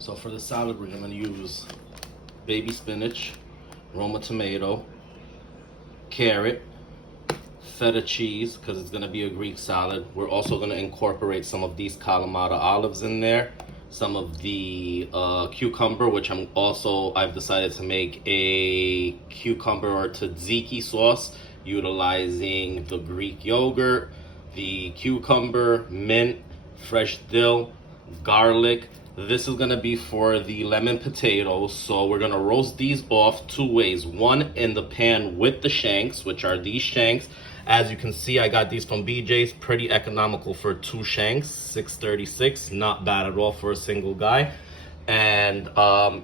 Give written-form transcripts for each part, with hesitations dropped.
So for the salad, we're gonna use baby spinach, Roma tomato, carrot, feta cheese, because it's gonna be a Greek salad. We're also gonna incorporate some of these Kalamata olives in there, some of the cucumber, which I've decided to make a cucumber or tzatziki sauce utilizing the Greek yogurt, the cucumber, mint, fresh dill, garlic. This is gonna be for the lemon potatoes. So we're gonna roast these off two ways. One in the pan with the shanks, which are these shanks. As you can see, I got these from BJ's. Pretty economical for 2 shanks, $6.36. Not bad at all for a single guy. And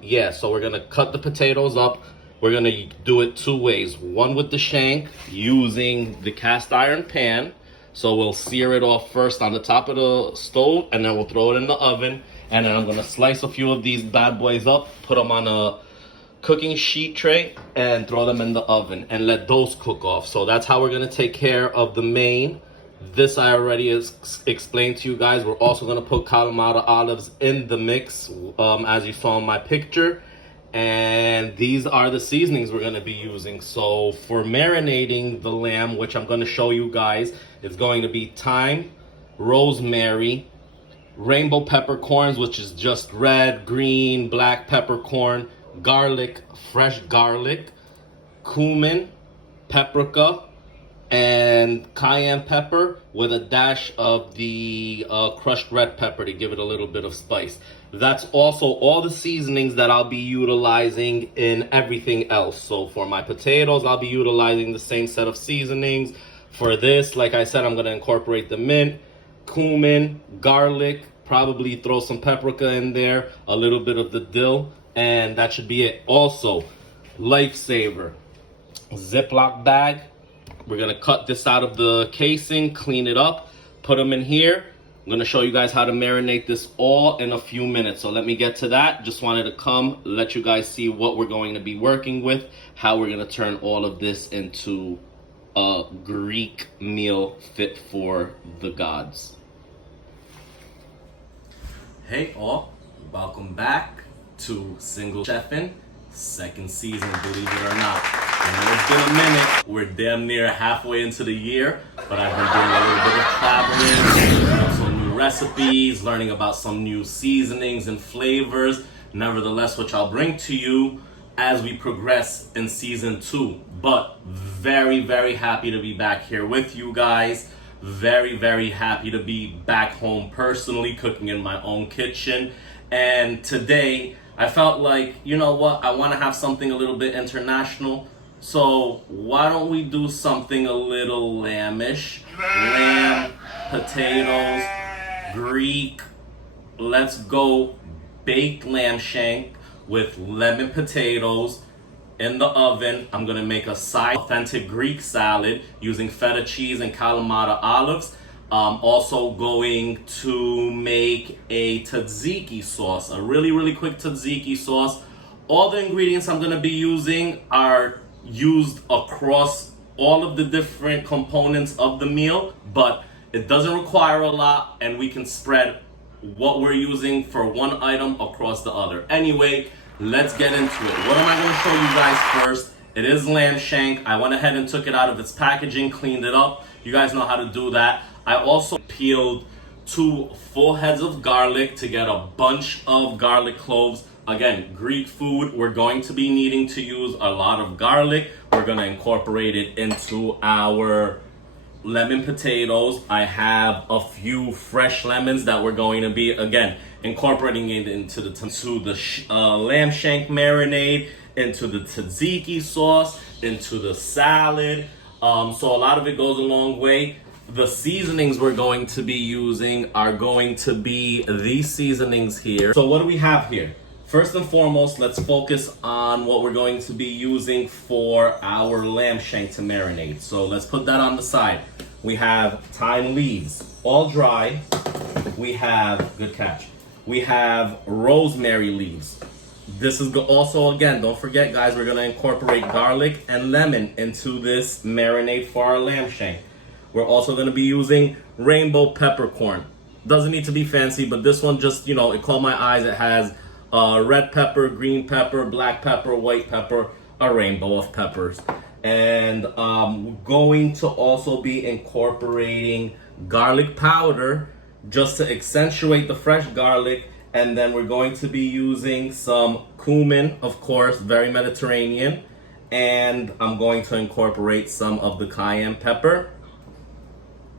yeah, so we're gonna cut the potatoes up. We're gonna do it two ways. One with the shank using the cast iron pan. So we'll sear it off first on the top of the stove, and then we'll throw it in the oven. And then I'm gonna slice a few of these bad boys up, put them on a cooking sheet tray, and throw them in the oven and let those cook off. So that's how we're gonna take care of the main. This I already explained to you guys. We're also gonna put Kalamata olives in the mix, as you saw in my picture. And these are the seasonings we're gonna be using. So for marinating the lamb, which I'm gonna show you guys, it's going to be thyme, rosemary, rainbow peppercorns, which is just red, green, black peppercorn, garlic, fresh garlic, cumin, paprika, and cayenne pepper with a dash of the crushed red pepper to give it a little bit of spice. That's also all the seasonings that I'll be utilizing in everything else. So for my potatoes, I'll be utilizing the same set of seasonings. For this, like I said, I'm going to incorporate the mint, cumin, garlic, probably throw some paprika in there, a little bit of the dill, and that should be it. Also, lifesaver, Ziploc bag. We're gonna cut this out of the casing, clean it up, put them in here. I'm gonna show you guys how to marinate this all in a few minutes. So let me get to that. Just wanted to come, let you guys see what we're going to be working with, how we're gonna turn all of this into a Greek meal fit for the gods. Hey all, welcome back to Single Chefin', second season, believe it or not. I know it's been a minute, we're damn near halfway into the year, but I've been doing a little bit of traveling, learning some new recipes, learning about some new seasonings and flavors, nevertheless, which I'll bring to you as we progress in season 2. But very, very happy to be back here with you guys. Very, very happy to be back home personally, cooking in my own kitchen. And today, I felt like, you know what, I want to have something a little bit international. So why don't we do something a little lambish? Lamb, potatoes, Greek. Let's go baked lamb shank with lemon potatoes in the oven. I'm gonna make a side authentic Greek salad using feta cheese and Kalamata olives. Also going to make a tzatziki sauce, a really, really quick tzatziki sauce. All the ingredients I'm gonna be using are used across all of the different components of the meal, but it doesn't require a lot, and we can spread what we're using for one item across the other. Anyway, let's get into it. What am I gonna show you guys first? It is lamb shank. I went ahead and took it out of its packaging, cleaned it up. You guys know how to do that. I also peeled 2 full heads of garlic to get a bunch of garlic cloves. Again, Greek food, we're going to be needing to use a lot of garlic. We're gonna incorporate it into our lemon potatoes. I have a few fresh lemons that we're going to be, again, incorporating it into the lamb shank marinade, into the tzatziki sauce, into the salad. So a lot of it goes a long way. The seasonings we're going to be using are going to be these seasonings here. So what do we have here? First and foremost, let's focus on what we're going to be using for our lamb shank to marinate. So let's put that on the side. We have thyme leaves, all dry. We have, good catch. We have rosemary leaves. This is also, again, don't forget guys, we're gonna incorporate garlic and lemon into this marinade for our lamb shank. We're also gonna be using rainbow peppercorn. Doesn't need to be fancy, but this one just, you know, it caught my eyes. It has red pepper, green pepper, black pepper, white pepper, a rainbow of peppers. And we're going to also be incorporating garlic powder just to accentuate the fresh garlic. And then we're going to be using some cumin, of course, very Mediterranean. And I'm going to incorporate some of the cayenne pepper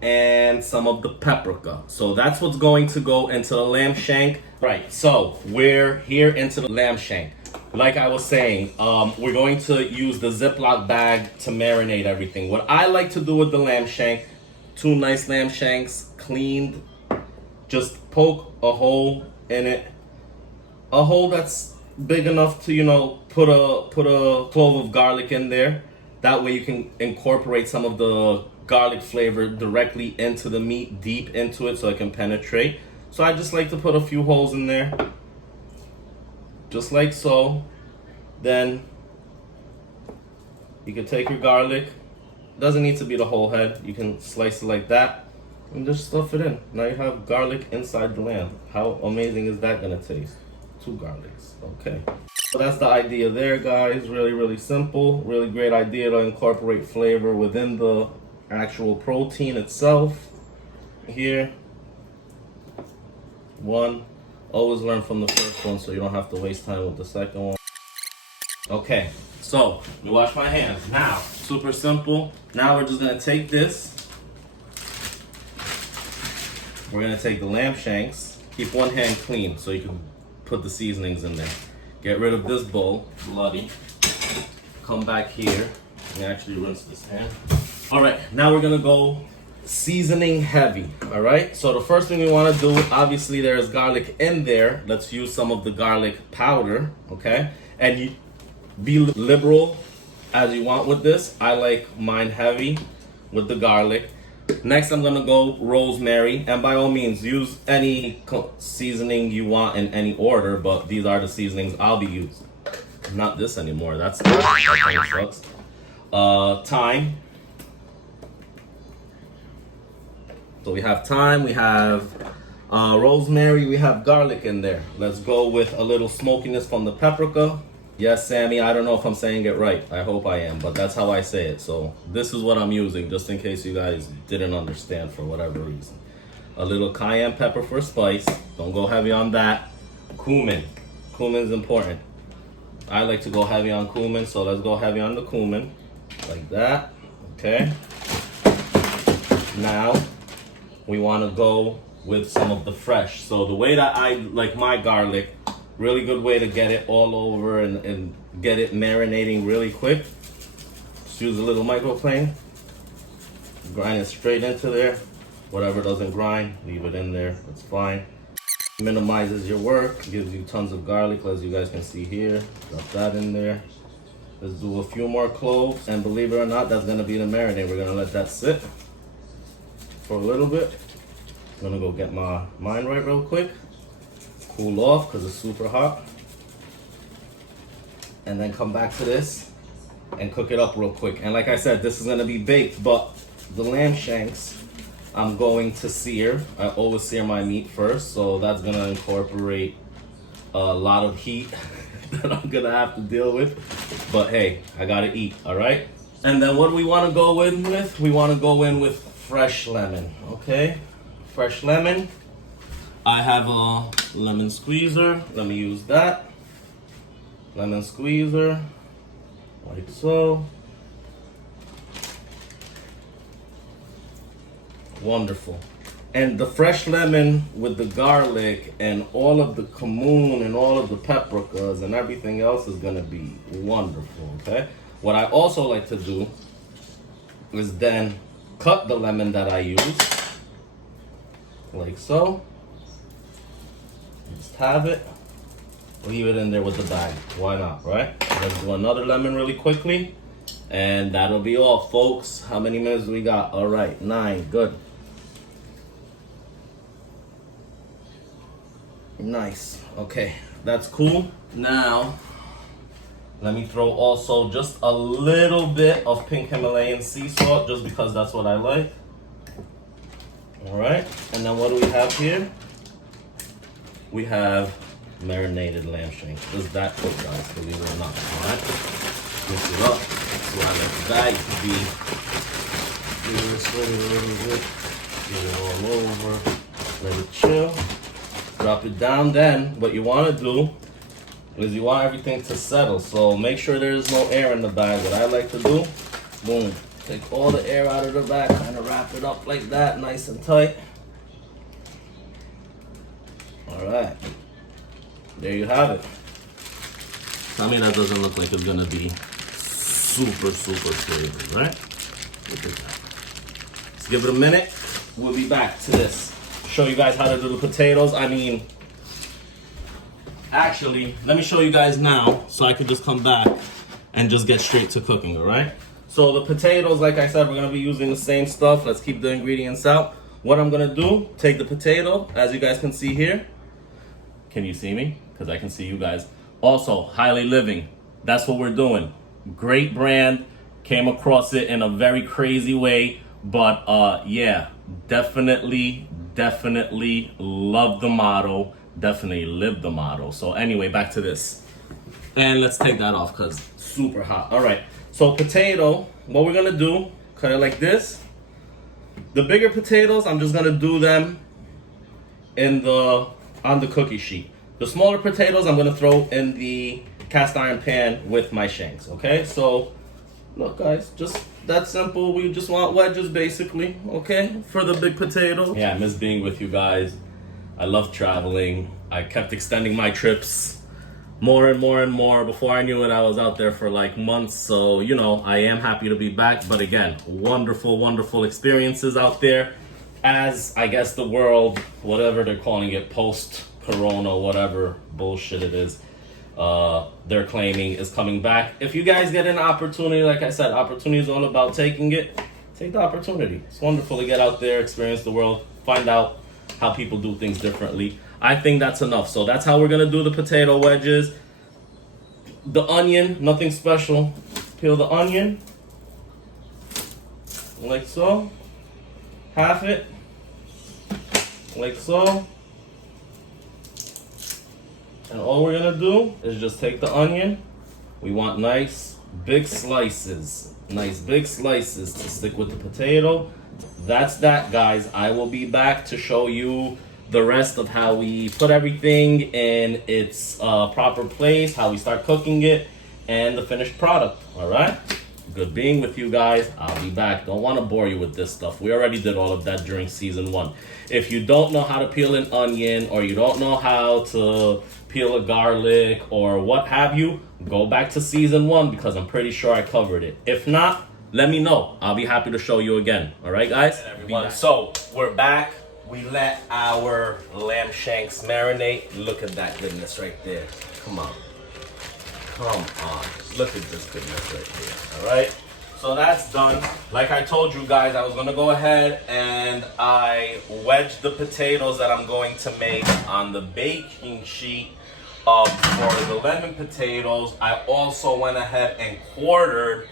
and some of the paprika. So that's what's going to go into the lamb shank. Right, so we're here into the lamb shank. Like I was saying, we're going to use the Ziploc bag to marinate everything. What I like to do with the lamb shank, 2 nice lamb shanks, cleaned, just poke a hole in it. A hole that's big enough to, you know, put a clove of garlic in there. That way you can incorporate some of the garlic flavor directly into the meat, deep into it, so it can penetrate. So I just like to put a few holes in there, just like so. Then you can take your garlic. Doesn't need to be the whole head. You can slice it like that and just stuff it in. Now you have garlic inside the lamb. How amazing is that gonna taste? 2 garlics, okay. So that's the idea there, guys. Really, really simple. Really great idea to incorporate flavor within the actual protein itself. Here, 1. Always learn from the first one so you don't have to waste time with the second one. Okay, so let me wash my hands. Now, super simple. Now we're just gonna take this. We're gonna take the lamb shanks. Keep one hand clean so you can put the seasonings in there. Get rid of this bowl, bloody. Come back here. Let me actually rinse this hand. All right, now we're gonna go seasoning heavy, all right? So the first thing we wanna do, obviously there's garlic in there. Let's use some of the garlic powder, okay? And you be liberal as you want with this. I like mine heavy with the garlic. Next, I'm gonna go rosemary, and by all means, use any seasoning you want in any order, but these are the seasonings I'll be using. Not this anymore, that sucks. Thyme. So we have thyme, we have rosemary, we have garlic in there. Let's go with a little smokiness from the paprika. Yes, Sammy, I don't know if I'm saying it right. I hope I am, but that's how I say it. So this is what I'm using, just in case you guys didn't understand for whatever reason. A little cayenne pepper for spice. Don't go heavy on that. Cumin. Cumin is important. I like to go heavy on cumin, so let's go heavy on the cumin. Like that, okay? Now, we wanna go with some of the fresh. So the way that I like my garlic, really good way to get it all over and get it marinating really quick. Just use a little microplane. Grind it straight into there. Whatever doesn't grind, leave it in there. That's fine. Minimizes your work. Gives you tons of garlic, as you guys can see here. Drop that in there. Let's do a few more cloves. And believe it or not, that's gonna be the marinade. We're gonna let that sit for a little bit. I'm gonna go get my mine right real quick. Cool off because it's super hot, and then come back to this and cook it up real quick. And like I said, this is going to be baked, but the lamb shanks I'm going to sear. I always sear my meat first, so that's going to incorporate a lot of heat that I'm going to have to deal with, but hey, I gotta eat. All right, and then what do we want to go in with? We want to go in with fresh lemon. Okay, fresh lemon. I have a lemon squeezer. Let me use that. Lemon squeezer, like so. Wonderful. And the fresh lemon with the garlic and all of the cumin and all of the paprikas and everything else is gonna be wonderful, okay? What I also like to do is then cut the lemon that I use, like so. Just have it, leave it in there with the bag. Why not, right? Let's do another lemon really quickly, and that'll be all, folks. How many minutes do we got? All right, 9, good. Nice, okay, that's cool. Now, let me throw also just a little bit of pink Himalayan sea salt, just because that's what I like. All right, and then what do we have here? We have marinated lamb shank. Does that cook, guys? Believe it or not. All right. Mix it up. So I like that to be. This way a little bit. Get it all over. Let it chill. Drop it down. Then what you want to do is you want everything to settle. So make sure there's no air in the bag. What I like to do, boom, take all the air out of the bag, kind of wrap it up like that, nice and tight. All right, there you have it. Tell me that doesn't look like it's gonna be super flavored, right? Look at that. Let's give it a minute. We'll be back to this. Show you guys how to do the potatoes. I mean, actually, let me show you guys now so I could just come back and just get straight to cooking, all right? So the potatoes, like I said, we're gonna be using the same stuff. Let's keep the ingredients out. What I'm gonna do, take the potato, as you guys can see here. Can you see me? Because I can see you guys. Also, Highly Living, that's what we're doing. Great brand, came across it in a very crazy way, but yeah, definitely love the motto. Definitely live the motto. So anyway, back to this. And let's take that off because super hot. All right, so potato, what we're gonna do, cut it like this. The bigger potatoes, I'm just gonna do them on the cookie sheet. The smaller potatoes, I'm gonna throw in the cast iron pan with my shanks, okay? So, look guys, just that simple. We just want wedges basically, okay? For the big potato. Yeah, I miss being with you guys. I love traveling. I kept extending my trips more and more. Before I knew it, I was out there for like months. So, you know, I am happy to be back. But again, wonderful experiences out there. As I guess the world, whatever they're calling it, post-corona, whatever bullshit it is, they're claiming is coming back. If you guys get an opportunity, like I said, opportunity is all about taking it. Take the opportunity. It's wonderful to get out there, experience the world, find out how people do things differently. I think that's enough. So that's how we're gonna do the potato wedges. The onion, nothing special. Peel the onion, like so. Half it, like so. And all we're gonna do is just take the onion. We want nice big slices to stick with the potato. That's that, guys. I will be back to show you the rest of how we put everything in its proper place, how we start cooking it, and the finished product, all right? Good being with you guys. I'll be back. Don't want to bore you with this stuff. We already did all of that during season 1. If you don't know how to peel an onion, or you don't know how to peel a garlic, or what have you, go back to season 1 because I'm pretty sure I covered it. If not, let me know. I'll be happy to show you again. All right, guys? Everyone. So we're back. We let our lamb shanks marinate. Look at that goodness right there. Come on. Look at this goodness right there. All right. So that's done. Like I told you guys, I was going to go ahead and I wedged the potatoes that I'm going to make on the baking sheet for the lemon potatoes. I also went ahead and quartered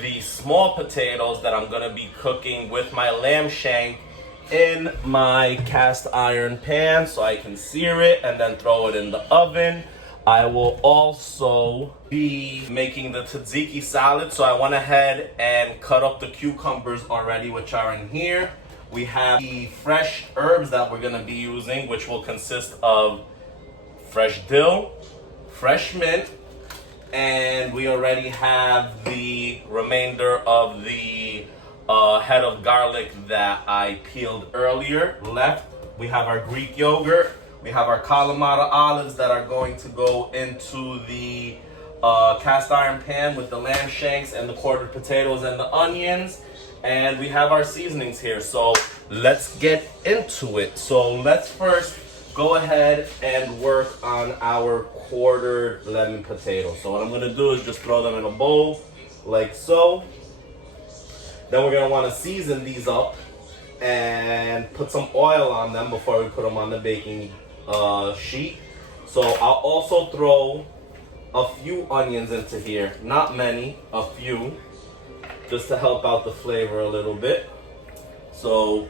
the small potatoes that I'm going to be cooking with my lamb shank in my cast iron pan so I can sear it and then throw it in the oven. I will also be making the tzatziki salad, so I went ahead and cut up the cucumbers already, which are in here. We have the fresh herbs that we're going to be using, which will consist of fresh dill, fresh mint, and we already have the remainder of the head of garlic that I peeled earlier left. We have our Greek yogurt. We have our KALAMATA olives that are going to go into the cast iron pan with the lamb shanks and the quartered potatoes and the onions. And we have our seasonings here. So let's get into it. So let's first go ahead and work on our quartered lemon potatoes. So what I'm going to do is just throw them in a bowl like so. Then we're going to want to season these up and put some oil on them before we put them on the baking sheet. So I'll also throw a few onions into here, not many, a few, just to help out the flavor a little bit. So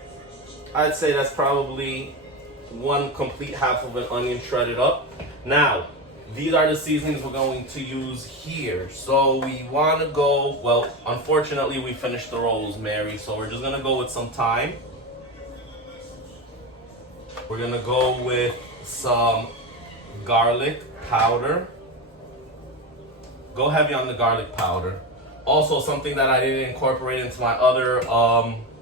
I'd say that's probably one complete half of an onion shredded up. Now, these are the seasonings we're going to use here. So we want to go, well, unfortunately we finished the rosemary, so we're just going to go with some thyme. We're going to go with some garlic powder. Go heavy on the garlic powder. Also, something that I didn't incorporate into my other,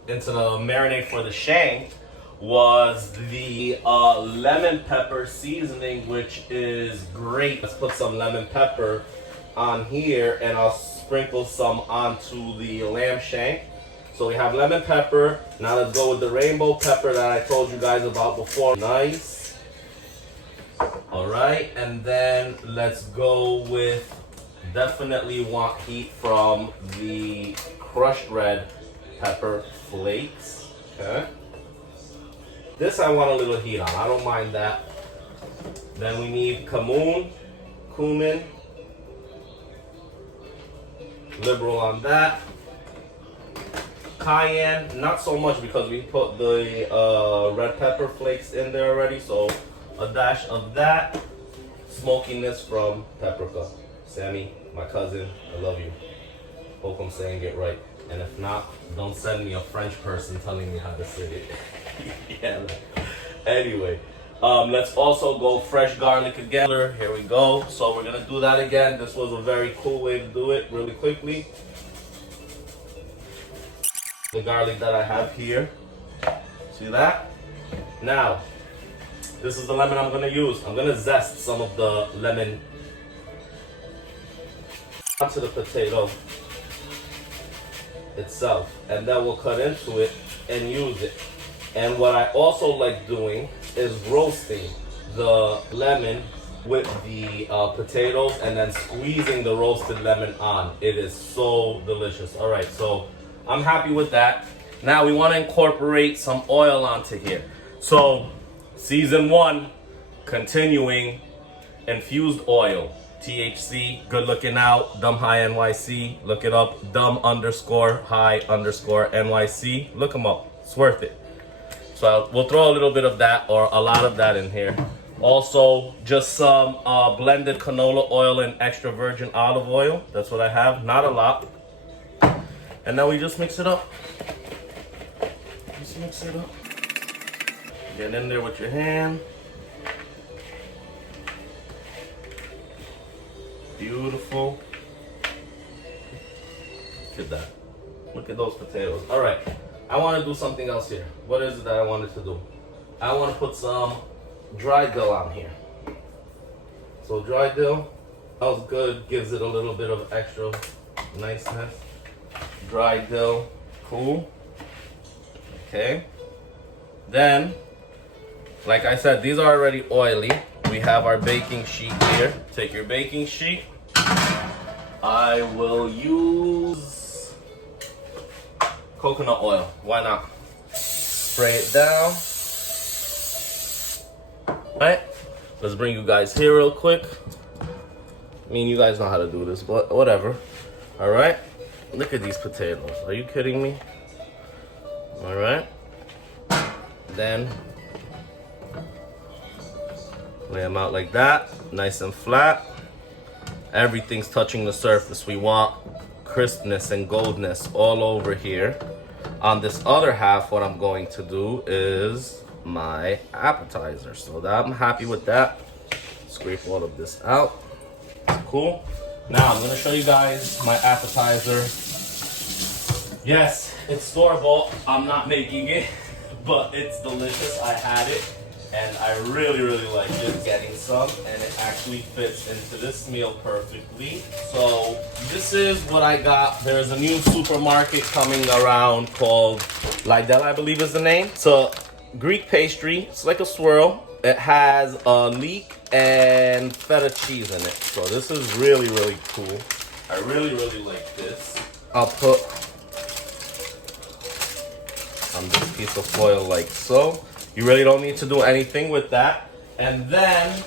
into the marinade for the shank was the lemon pepper seasoning, which is great. Let's put some lemon pepper on here, and I'll sprinkle some onto the lamb shank. So we have lemon pepper. Now let's go with the rainbow pepper that I told you guys about before. Nice. All right, and then let's go with, definitely want heat from the crushed red pepper flakes. Okay. This I want a little heat on. I don't mind that. Then we need cumin. Liberal on that. Cayenne, not so much because we put the red pepper flakes in there already. So a dash of that. Smokiness from paprika. Sammy, my cousin, I love you. Hope I'm saying it right. And if not, don't send me a French person telling me how to say it. Yeah. Anyway, let's also go fresh garlic again. Here we go. So we're gonna do that again. This was a very cool way to do it really quickly. The garlic that I have here. See that? Now, this is the lemon I'm gonna use. I'm gonna zest some of the lemon onto the potato itself, and then we'll cut into it and use it. And what I also like doing is roasting the lemon with the potatoes and then squeezing the roasted lemon on. It is so delicious. All right, so I'm happy with that. Now we want to incorporate some oil onto here. So season 1, continuing, infused oil. THC, good looking out, Dumb High NYC. Look it up, dumb_high_NYC. Look them up, it's worth it. So we'll throw a little bit of that, or a lot of that, in here. Also, just some blended canola oil and extra virgin olive oil. That's what I have, not a lot. And now we just mix it up. Just mix it up. Get in there with your hand. Beautiful. Look at that. Look at those potatoes. All right, I want to do something else here. What is it that I wanted to do? I want to put some dry dill on here. So dry dill smells good, gives it a little bit of extra niceness. Dry dill, cool. Okay. Then, like I said, these are already oily. We have our baking sheet here. Take your baking sheet. I will use coconut oil. Why not? Spray it down. Alright, let's bring you guys here real quick. I mean, you guys know how to do this, but whatever. Alright, look at these potatoes. Are you kidding me? Alright. Then lay them out like that, nice and flat. Everything's touching the surface. We want crispness and goldness all over here. On this other half, what I'm going to do is my appetizer. So that I'm happy with that. Scrape all of this out. Cool. Now I'm gonna show you guys my appetizer. Yes, it's store-bought. I'm not making it, but it's delicious. I had it, and I really, really like just getting some, and it actually fits into this meal perfectly. So this is what I got. There's a new supermarket coming around called DILL, I believe is the name. It's a Greek pastry. It's like a swirl. It has a leek and feta cheese in it. So this is really, really cool. I really, really like this. I'll put on this piece of foil like so. You really don't need to do anything with that. And then,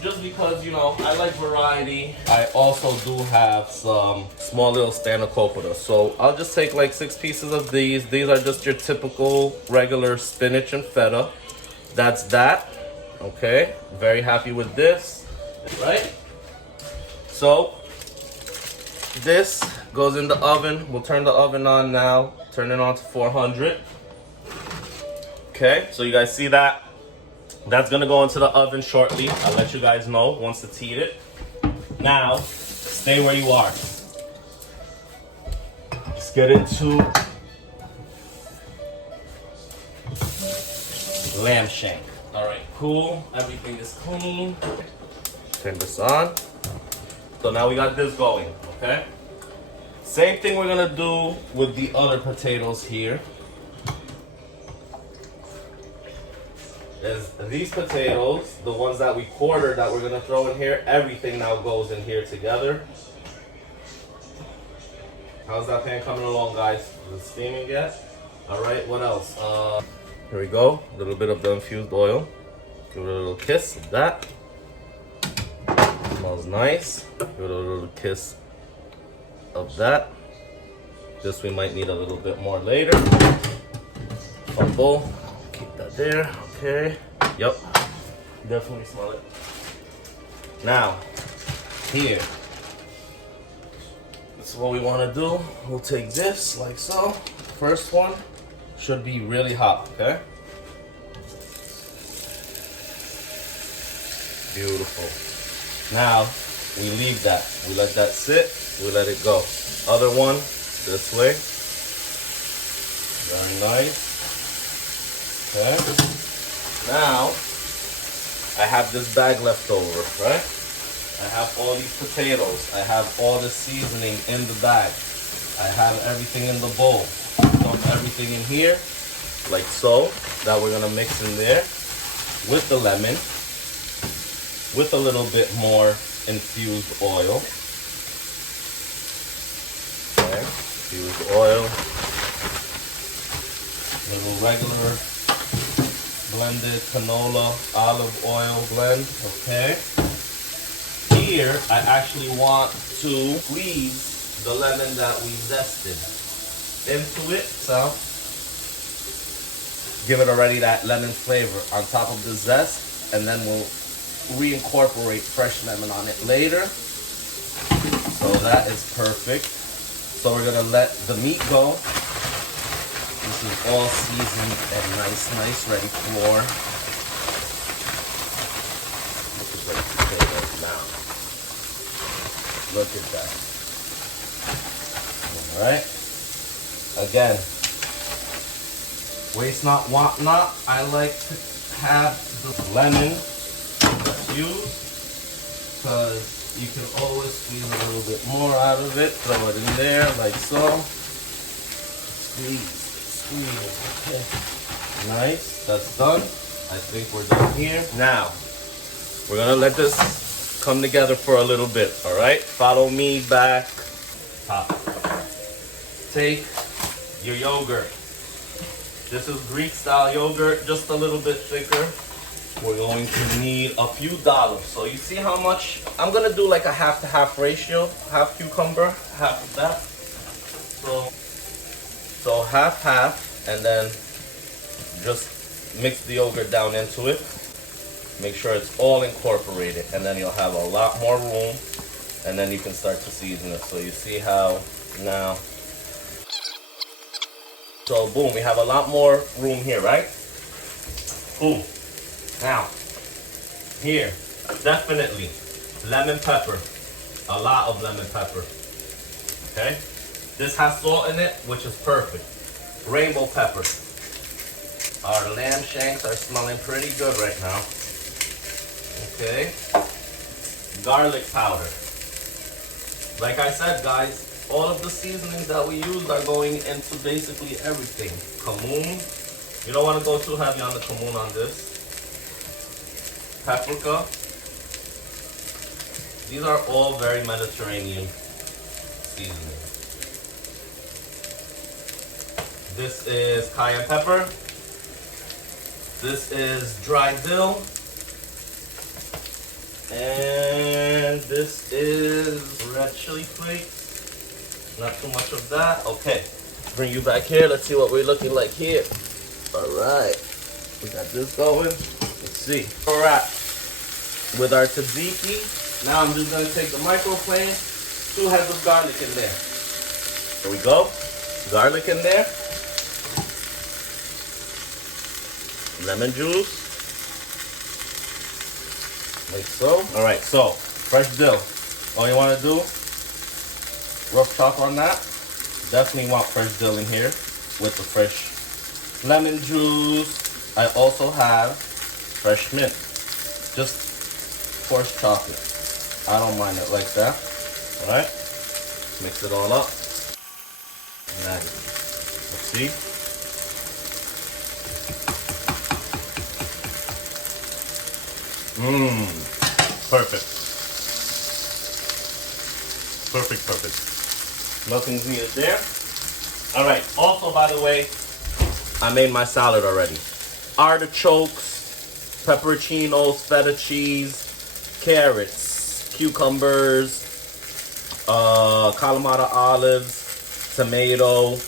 just because, you know, I like variety, I also do have some small little spanakopita. So I'll just take like 6 pieces of these. These are just your typical regular spinach and feta. That's that. Okay, very happy with this, right? So this goes in the oven. We'll turn the oven on now. Turn it on to 400. Okay, so you guys see that? That's gonna go into the oven shortly. I'll let you guys know once it's heated. Now, stay where you are. Let's get into lamb shank. All right, cool. Everything is clean. Turn this on. So now we got this going, okay? Same thing we're gonna do with the other potatoes here. Is these potatoes, the ones that we quartered that we're gonna throw in here, everything now goes in here together. How's that pan coming along, guys? Is it steaming yet? All right, what else? Here we go, a little bit of the infused oil. Give it a little kiss of that. Smells nice. Give it a little kiss of that. This we might need a little bit more later. Fumble. Keep that there. Okay. Yep. Definitely smell it. Now, here. This is what we want to do. We'll take this like so. First one should be really hot, okay? Beautiful. Now, we leave that. We let that sit. We let it go. Other one, this way. Very nice. Okay. Now, I have this bag left over, right? I have all these potatoes. I have all the seasoning in the bag. I have everything in the bowl. Dump everything in here, like so. That we're gonna mix in there with the lemon, with a little bit more infused oil. Okay, infused oil. Little regular blended canola olive oil blend, okay? Here, I actually want to squeeze the lemon that we zested into it, so give it already that lemon flavor on top of the zest, and then we'll reincorporate fresh lemon on it later. So that is perfect. So we're gonna let the meat go. This is all seasoned and nice, ready for. Look at the potatoes now. Look at that. All right. Again, waste not, want not. I like to have the lemon infused because you can always squeeze a little bit more out of it. Throw it in there like so. Squeeze. Okay. Nice, that's done. I think we're done here. Now, we're gonna let this come together for a little bit, all right? Follow me back. Take your yogurt. This is Greek style yogurt, just a little bit thicker. We're going to need a few dollops. So you see how much? I'm gonna do like a half to half ratio. Half cucumber, half of that. So half, and then just mix the yogurt down into it. Make sure it's all incorporated, and then you'll have a lot more room, and then you can start to season it. So you see how now. So boom, we have a lot more room here, right? Boom. Now, here, definitely lemon pepper. A lot of lemon pepper. Okay? This has salt in it, which is perfect. Rainbow pepper. Our lamb shanks are smelling pretty good right now. Okay. Garlic powder. Like I said, guys, all of the seasonings that we use are going into basically everything. Cumin. You don't want to go too heavy on the cumin on this. Paprika. These are all very Mediterranean seasonings. This is cayenne pepper. This is dry dill. And this is red chili flakes. Not too much of that. Okay. Bring you back here. Let's see what we're looking like here. All right. We got this going. Let's see. Where we're at with our tzatziki. Now I'm just gonna take the microplane, 2 heads of garlic in there. There we go. Garlic in there. Lemon juice. Like so. Alright, so fresh dill. All you wanna do, rough chop on that. Definitely want fresh dill in here with the fresh lemon juice. I also have fresh mint. Just coarse chocolate. I don't mind it like that. Alright? Mix it all up. Nice. Let's see. Perfect. Perfect. Nothing's needed there. Alright, also by the way, I made my salad already. Artichokes, pepperoncinos, feta cheese, carrots, cucumbers, Kalamata olives, tomato,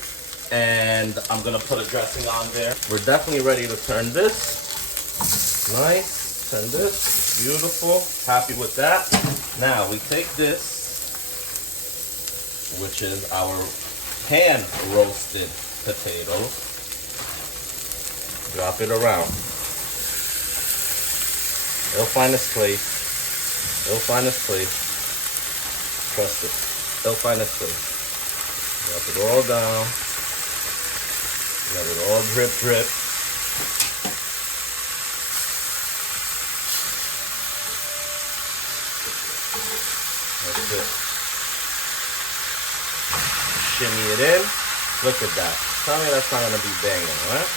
and I'm gonna put a dressing on there. We're definitely ready to turn this. Nice. Turn this. Beautiful. Happy with that. Now we take this, which is our pan roasted potatoes. Drop it around. It'll find its place. It'll find its place. Trust it. It'll find its place. Drop it all down. Let it all drip. That's it. Shimmy it in. Look at that. Tell me that's not gonna be banging, right?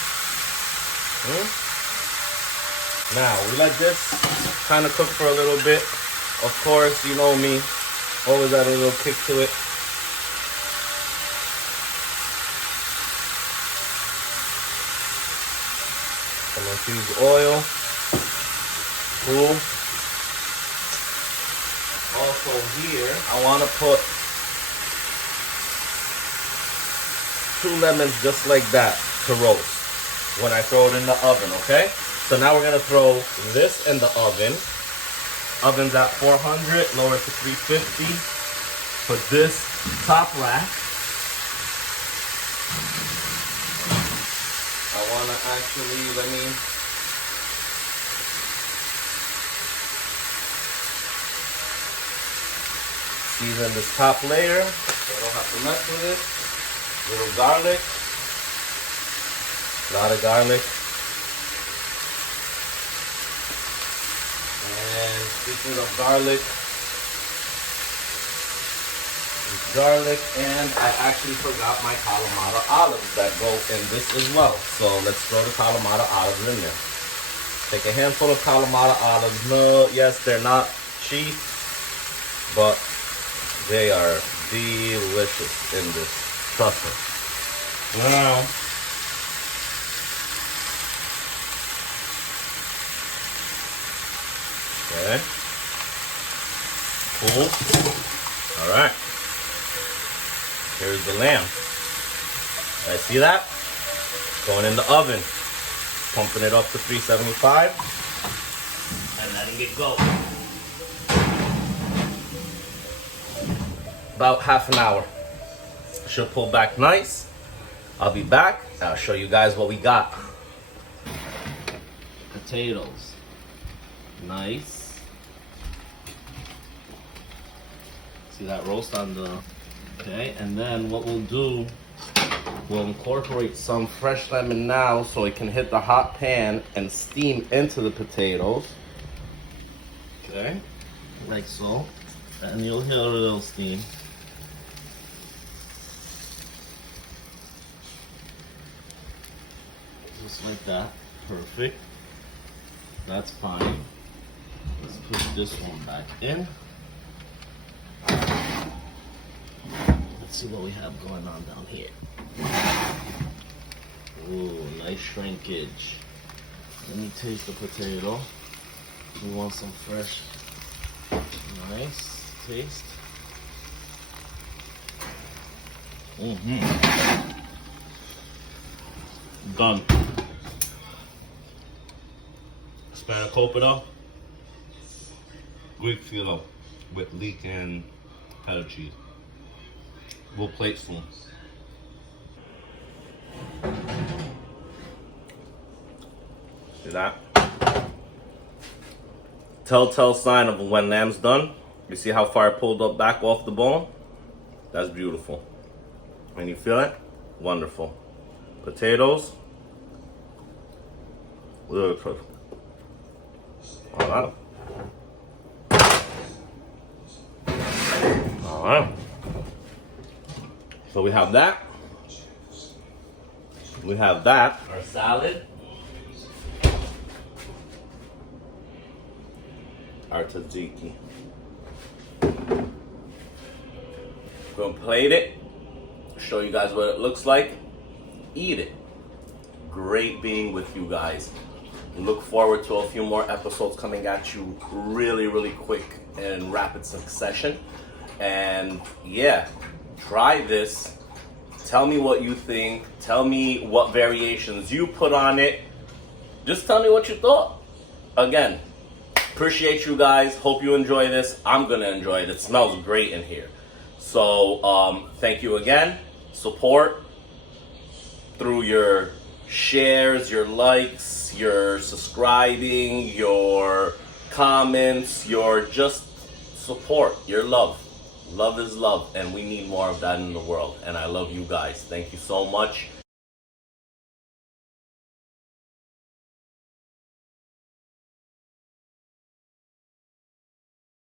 Now we let this kind of cook for a little bit. Of course, you know me, always add a little kick to it. I'm gonna infuse oil. Cool. Also here, I want to put 2 lemons just like that to roast when I throw it in the oven, okay? So now we're gonna throw this in the oven. Oven's at 400, lower to 350. Put this top rack. I wanna actually, let me season this top layer so I don't have to mess with it. Little garlic. A lot of garlic. And speaking of garlic, and I actually forgot my Kalamata olives that go in this as well. So let's throw the Kalamata olives in there. Take a handful of Kalamata olives. No, yes, they're not cheap, but they are delicious in this. Trust me. Now, okay. Cool. All right. Here's the lamb. I see that? Going in the oven. Pumping it up to 375. And letting it go. About half an hour. Should pull back nice. I'll be back. I'll show you guys what we got. Potatoes. Nice. See that roast on the... Okay, and then what we'll do, we'll incorporate some fresh lemon now so it can hit the hot pan and steam into the potatoes. Okay, like so. And you'll hear a little steam. Just like that. Perfect. That's fine. Let's put this one back in. Let's see what we have going on down here. Ooh, nice shrinkage. Let me taste the potato. We want some fresh, nice taste. Done. spanakopita, Greek phyllo with leek and feta cheese. Full plate full. See that? Telltale sign of when lamb's done. You see how far it pulled up back off the bone? That's beautiful. And you feel it? Wonderful. Potatoes. Look. All right. So we have that. We have that. Our salad. Our tzatziki. Gonna plate it. Show you guys what it looks like. Eat it. Great being with you guys. Look forward to a few more episodes coming at you really quick in rapid succession. And yeah, try this. Tell me what you think. Tell me what variations you put on it. Just tell me what you thought. Again, appreciate you guys. Hope you enjoy this. I'm gonna enjoy it. It smells great in here. So thank you again. Support through your shares, your likes, your subscribing, your comments, your just support, your love. Love is love, and we need more of that in the world. And I love you guys. Thank you so much.